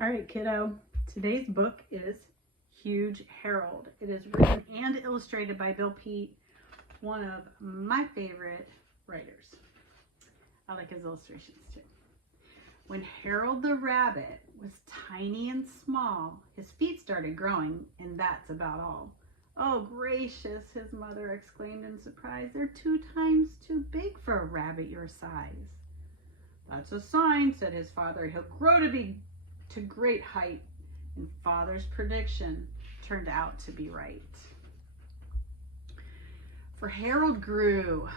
All right, kiddo. Today's book is Huge Harold. It is written and illustrated by Bill Peet, one of my favorite writers. I like his illustrations too. When Harold the rabbit was tiny and small, his feet started growing, and that's about all. Oh, gracious, his mother exclaimed in surprise. They're 2 times too big for a rabbit your size. That's a sign, said his father. He'll grow to great height. And father's prediction turned out to be right. For Harold grew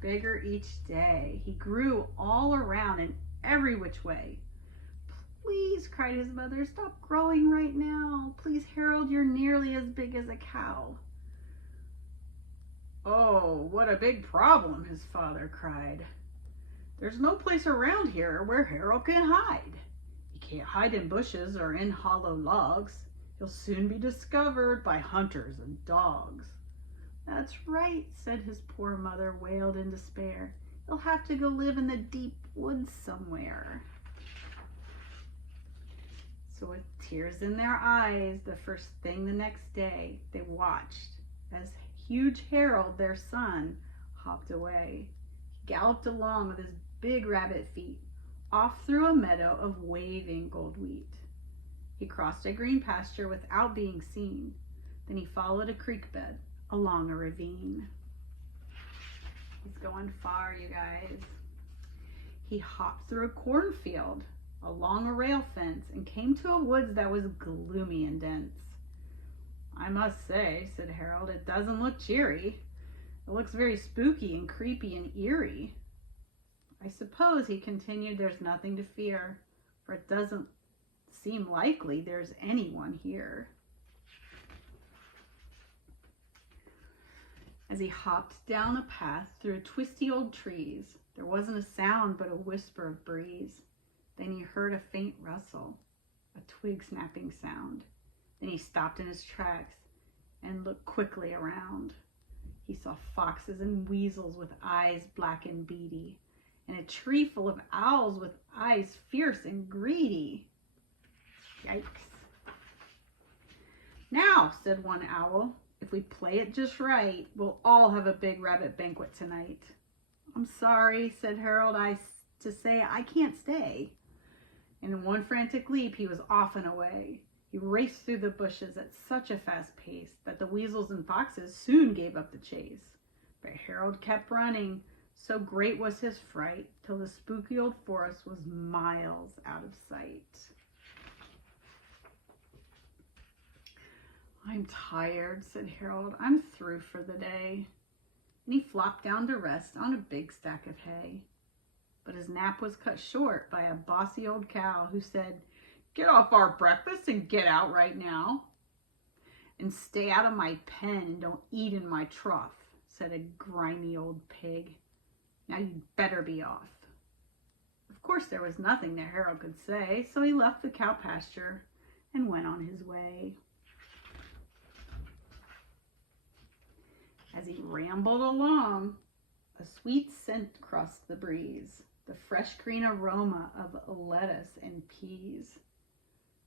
bigger each day. He grew all around in every which way. Please, cried his mother, stop growing right now. Please, Harold, you're nearly as big as a cow. Oh, what a big problem, his father cried. There's no place around here where Harold can hide. He can't hide in bushes or in hollow logs. He'll soon be discovered by hunters and dogs. That's right, said his poor mother, wailed in despair. He'll have to go live in the deep woods somewhere. So with tears in their eyes, the first thing the next day, they watched as huge Harold, their son, hopped away. He galloped along with his big rabbit feet, off through a meadow of waving gold wheat. He crossed a green pasture without being seen. Then he followed a creek bed along a ravine. He's going far, you guys. He hopped through a cornfield, along a rail fence, and came to a woods that was gloomy and dense. I must say, said Harold, it doesn't look cheery. It looks very spooky and creepy and eerie. I suppose, he continued, there's nothing to fear, for it doesn't seem likely there's anyone here. As he hopped down a path through twisty old trees, there wasn't a sound but a whisper of breeze. Then he heard a faint rustle, a twig snapping sound. Then he stopped in his tracks and looked quickly around. He saw foxes and weasels with eyes black and beady, and a tree full of owls with eyes fierce and greedy. Yikes. Now, said one owl, if we play it just right, we'll all have a big rabbit banquet tonight. I'm sorry, said Harold, to say I can't stay. And in one frantic leap, he was off and away. He raced through the bushes at such a fast pace that the weasels and foxes soon gave up the chase. But Harold kept running. So great was his fright, till the spooky old forest was miles out of sight. I'm tired, said Harold. I'm through for the day. And he flopped down to rest on a big stack of hay. But his nap was cut short by a bossy old cow who said, Get off our breakfast and get out right now. And stay out of my pen and don't eat in my trough, said a grimy old pig. Now you'd better be off. Of course, there was nothing that Harold could say, so he left the cow pasture and went on his way. As he rambled along, a sweet scent crossed the breeze, the fresh green aroma of lettuce and peas.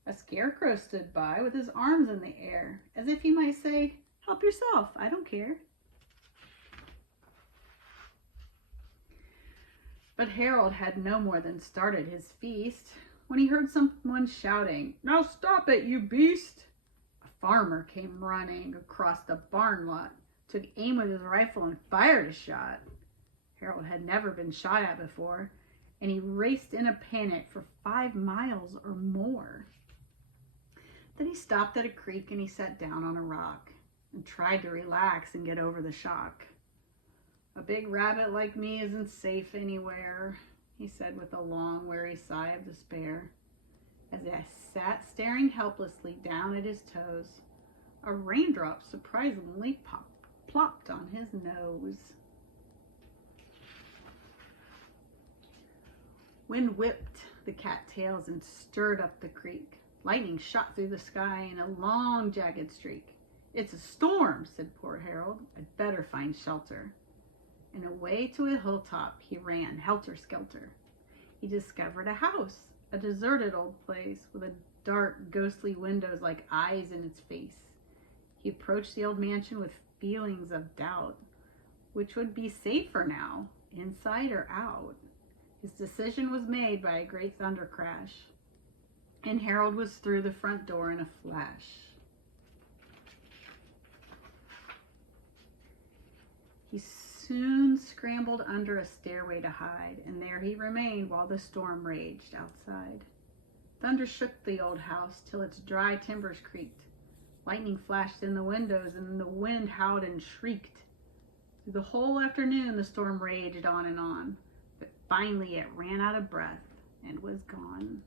A scarecrow stood by with his arms in the air, as if he might say, Help yourself, I don't care. But Harold had no more than started his feast when he heard someone shouting, Now stop it, you beast! A farmer came running across the barn lot, took aim with his rifle and fired a shot. Harold had never been shot at before, and he raced in a panic for 5 miles or more. Then he stopped at a creek and he sat down on a rock and tried to relax and get over the shock. A big rabbit like me isn't safe anywhere, he said with a long, weary sigh of despair. As I sat staring helplessly down at his toes, a raindrop surprisingly plopped on his nose. Wind whipped the cattails and stirred up the creek. Lightning shot through the sky in a long, jagged streak. It's a storm, said poor Harold. I'd better find shelter. And away to a hilltop he ran, helter-skelter. He discovered a house, a deserted old place with a dark, ghostly windows like eyes in its face. He approached the old mansion with feelings of doubt. Which would be safer now, inside or out? His decision was made by a great thunder crash, and Harold was through the front door in a flash. He soon scrambled under a stairway to hide, and there he remained while the storm raged outside. Thunder shook the old house till its dry timbers creaked. Lightning flashed in the windows, and the wind howled and shrieked. Through the whole afternoon the storm raged on, but finally it ran out of breath and was gone.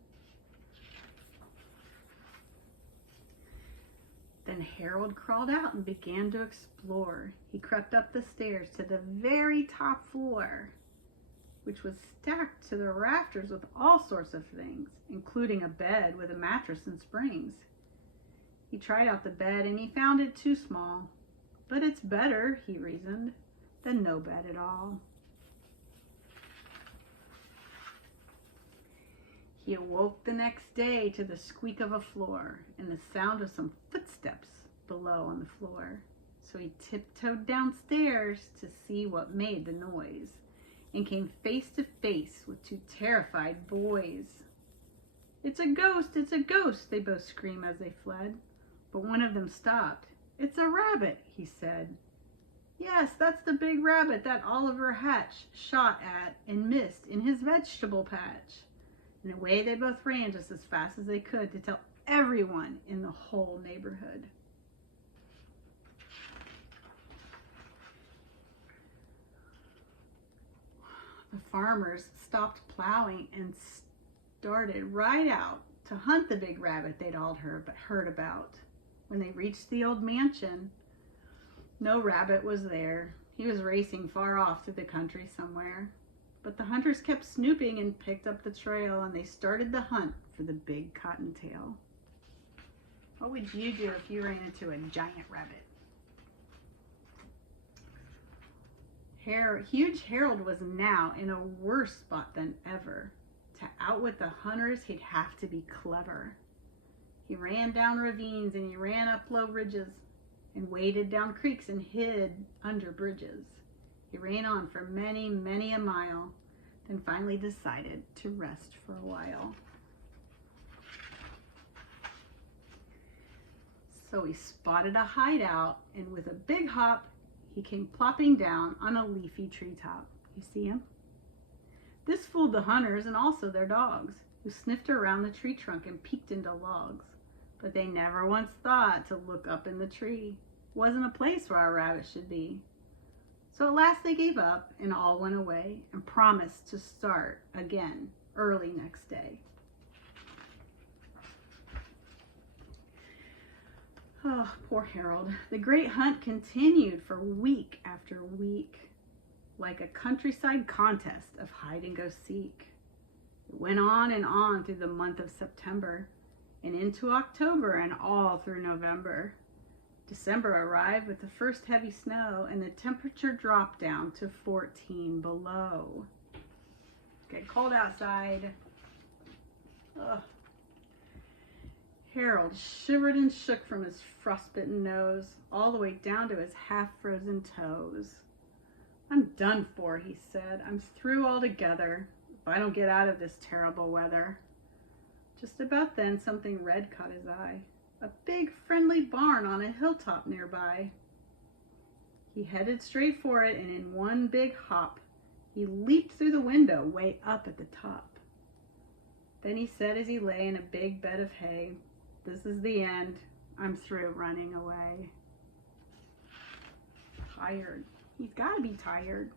Then Harold crawled out and began to explore. He crept up the stairs to the very top floor, which was stacked to the rafters with all sorts of things, including a bed with a mattress and springs. He tried out the bed and he found it too small. But it's better, he reasoned, than no bed at all. He awoke the next day to the squeak of a floor and the sound of some footsteps below on the floor. So he tiptoed downstairs to see what made the noise and came face to face with two terrified boys. "It's a ghost! It's a ghost!" they both screamed as they fled. But one of them stopped. "It's a rabbit," he said. "Yes, that's the big rabbit that Oliver Hatch shot at and missed in his vegetable patch." And away they both ran just as fast as they could to tell everyone in the whole neighborhood. The farmers stopped plowing and started right out to hunt the big rabbit they'd all heard about. When they reached the old mansion, no rabbit was there. He was racing far off through the country somewhere. But the hunters kept snooping and picked up the trail, and they started the hunt for the big cottontail. What would you do if you ran into a giant rabbit? Huge Harold was now in a worse spot than ever. To outwit the hunters, he'd have to be clever. He ran down ravines and he ran up low ridges and waded down creeks and hid under bridges. He ran on for many, many a mile, then finally decided to rest for a while. So he spotted a hideout, and with a big hop, he came plopping down on a leafy treetop. You see him? This fooled the hunters and also their dogs, who sniffed around the tree trunk and peeked into logs. But they never once thought to look up in the tree. It wasn't a place where a rabbit should be. So at last they gave up and all went away and promised to start again early next day. Oh, poor Harold. The great hunt continued for week after week, like a countryside contest of hide and go seek. It went on and on through the month of September and into October and all through November. December arrived with the first heavy snow, and the temperature dropped down to 14 below. It's getting cold outside. Ugh. Harold shivered and shook from his frostbitten nose all the way down to his half-frozen toes. "I'm done for," he said. "I'm through altogether if I don't get out of this terrible weather." Just about then, something red caught his eye. A big, friendly barn on a hilltop nearby. He headed straight for it, and in one big hop, he leaped through the window way up at the top. Then he said as he lay in a big bed of hay, "This is the end. I'm through running away." Tired. He's got to be tired.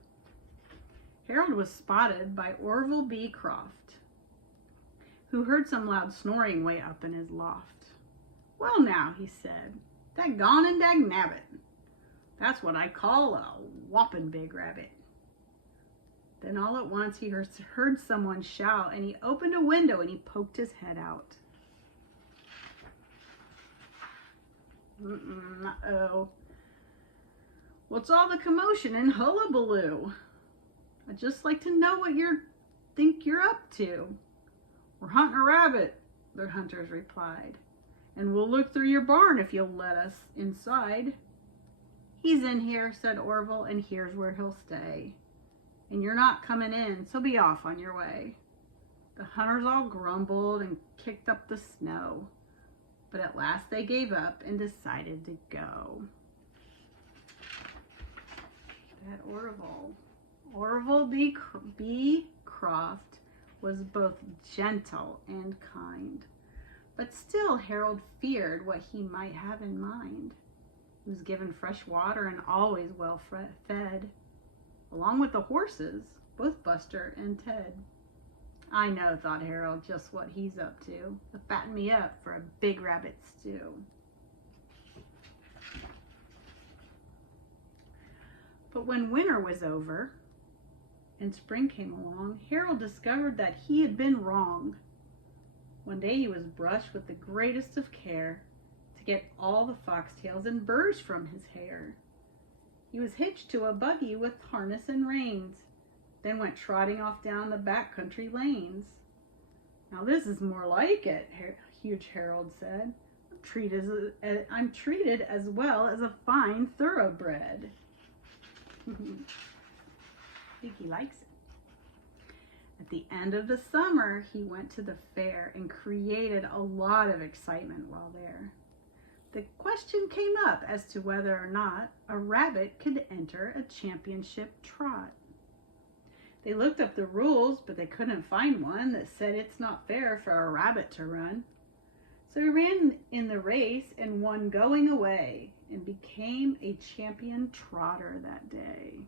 Harold was spotted by Orville B. Croft, who heard some loud snoring way up in his loft. "Well now," he said, "daggone and dagnabbit. That's what I call a whopping big rabbit." Then all at once he heard someone shout, and he opened a window and he poked his head out. Uh-oh. "What's all the commotion and hullabaloo? I'd just like to know what think you're up to." "We're hunting a rabbit," the hunters replied. "And we'll look through your barn if you'll let us inside." "He's in here," said Orville, "and here's where he'll stay. And you're not coming in, so be off on your way." The hunters all grumbled and kicked up the snow, but at last they gave up and decided to go. That Orville B. Croft was both gentle and kind, but still Harold feared what he might have in mind. He was given fresh water and always well fed, along with the horses, both Buster and Ted. "I know," thought Harold, "just what he's up to. Fatten me up for a big rabbit stew." But when winter was over and spring came along, Harold discovered that he had been wrong. One day he was brushed with the greatest of care to get all the foxtails and burrs from his hair. He was hitched to a buggy with harness and reins, then went trotting off down the back country lanes. "Now this is more like it," Huge Harold said. I'm treated as well as a fine thoroughbred." I think he likes it. At the end of the summer, he went to the fair and created a lot of excitement while there. The question came up as to whether or not a rabbit could enter a championship trot. They looked up the rules, but they couldn't find one that said it's not fair for a rabbit to run. So he ran in the race and won going away and became a champion trotter that day.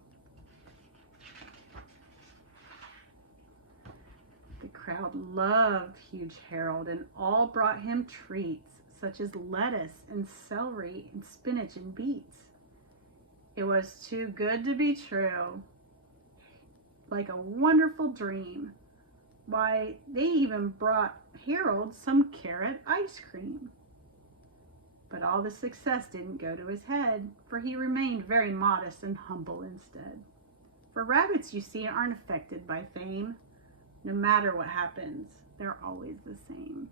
The crowd loved Huge Harold and all brought him treats such as lettuce and celery and spinach and beets. It was too good to be true, like a wonderful dream. Why, they even brought Harold some carrot ice cream. But all the success didn't go to his head, for he remained very modest and humble instead. For rabbits, you see, aren't affected by fame. No matter what happens, they're always the same.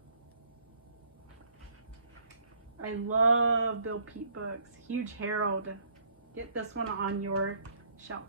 I love Bill Peet books. Huge Harold. Get this one on your shelf.